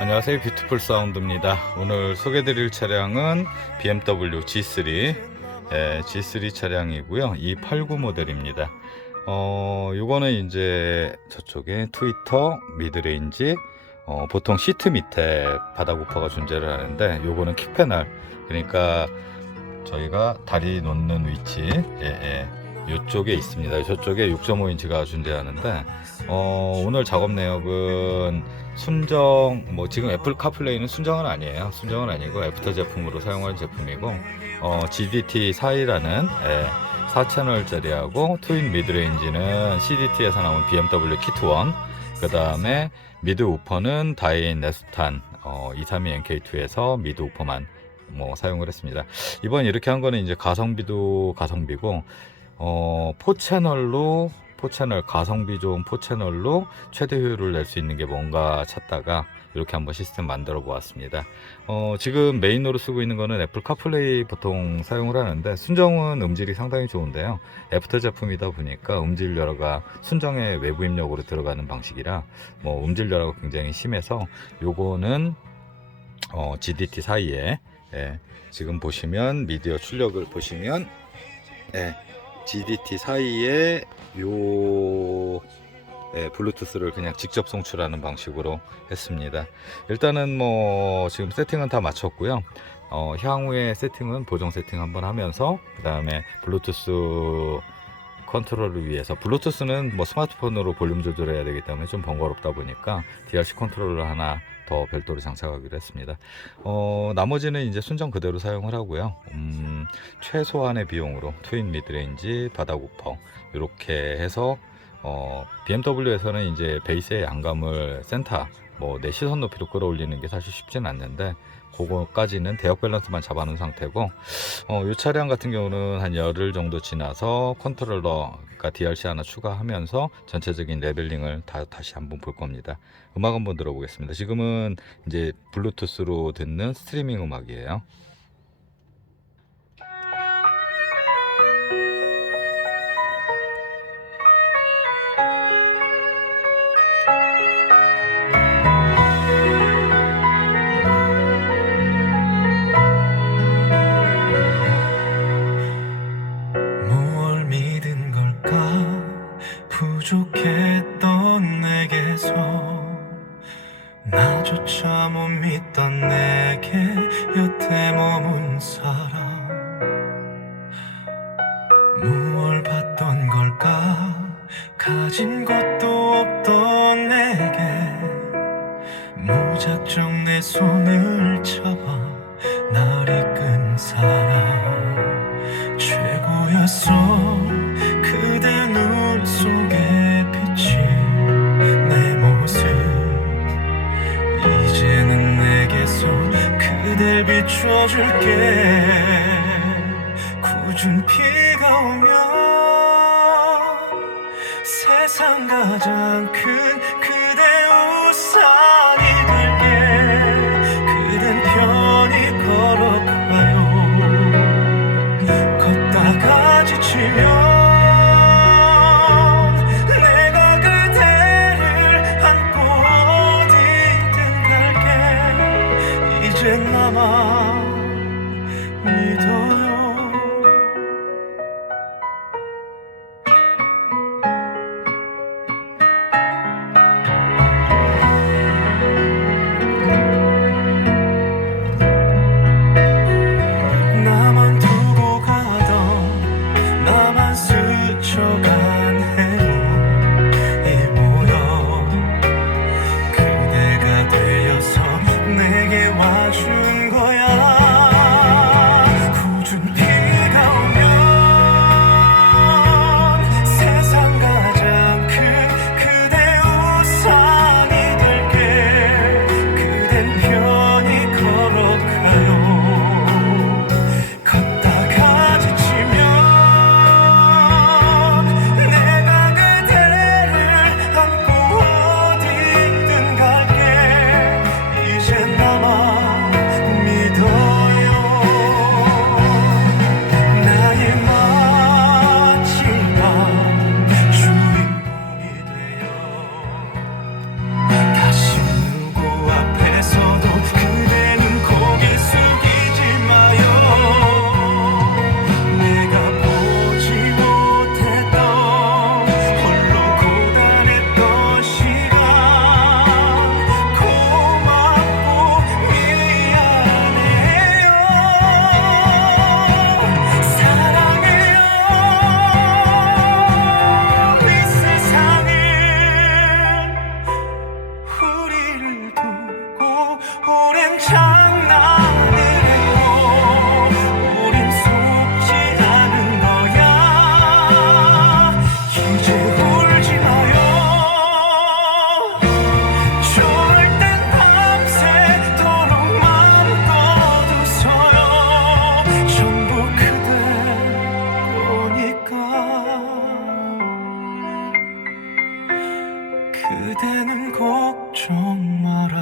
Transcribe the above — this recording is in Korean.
안녕하세요. 뷰티풀 사운드입니다. 오늘 소개드릴 차량은 BMW G3 예, G3 차량이고요. 이89 모델입니다. 어 요거는 이제 저쪽에 트위터 미드레인지 어, 보통 시트 밑에 바닥 우퍼가 존재를 하는데 요거는 킥패널. 그러니까 저희가 다리 놓는 위치 예, 예. 이쪽에 있습니다. 저쪽에 6.5인치가 존재하는데 어, 오늘 작업 내역은 순정 뭐 지금 애플 카플레이는 순정은 아니에요. 순정은 아니고 애프터 제품으로 사용하는 제품이고 어, GDT 4이라는 예, 4채널짜리하고 트윈 미드레인지는 CDT에서 나온 BMW 키트 1 그 다음에 미드 우퍼는 다인 네스탄 어, 232 NK2에서 미드 우퍼만 뭐 사용을 했습니다. 이번 이렇게 한 거는 이제 가성비도 가성비고 어, 포채널로 포채널 가성비 좋은 포채널로 최대 효율을 낼 수 있는 게 뭔가 찾다가 이렇게 한번 시스템 만들어 보았습니다. 어, 지금 메인으로 쓰고 있는 거는 애플 카플레이 보통 사용을 하는데 순정은 음질이 상당히 좋은데요. 애프터 제품이다 보니까 음질 열화가 순정의 외부 입력으로 들어가는 방식이라 뭐 음질 열화가 굉장히 심해서 요거는 어, GDT 사이에 예, 지금 보시면 미디어 출력을 보시면 예, GDT 사이에 요 예, 블루투스를 그냥 직접 송출하는 방식으로 했습니다. 일단은 뭐 지금 세팅은 다 마쳤고요. 어, 향후에 세팅은 보정 세팅 한번 하면서 그 다음에 블루투스 컨트롤을 위해서 블루투스는 뭐 스마트폰으로 볼륨 조절해야 되기 때문에 좀 번거롭다 보니까 DRC 컨트롤러 하나 더 별도로 장착하기로 했습니다. 어, 나머지는 이제 순정 그대로 사용을 하고요. 음, 최소한의 비용으로 트윈 미드레인지 바닥 우퍼 이렇게 해서 어, BMW에서는 이제 베이스의 양감을 센터 뭐 내 시선 높이로 끌어올리는 게 사실 쉽진 않는데 그거까지는 대역 밸런스만 잡아놓은 상태고 어, 이 차량 같은 경우는 한 열흘 정도 지나서 컨트롤러가 DRC 하나 추가하면서 전체적인 레벨링을 다, 다시 한번 볼 겁니다. 음악 한번 들어보겠습니다. 지금은 이제 블루투스로 듣는 스트리밍 음악이에요. 여태 머문 사람. 무얼 봤던 걸까? 가진 것도 없던 내게. 무작정 내 손을 잡아 날 이끈 사람. 최고였어. 그대 비춰줄게 굳은 비가 오면 세상 가장 큰 그대 우산이 될게. 그댄 편히 걸어가요. 걷다가 지치면 이제 나만 믿어 말아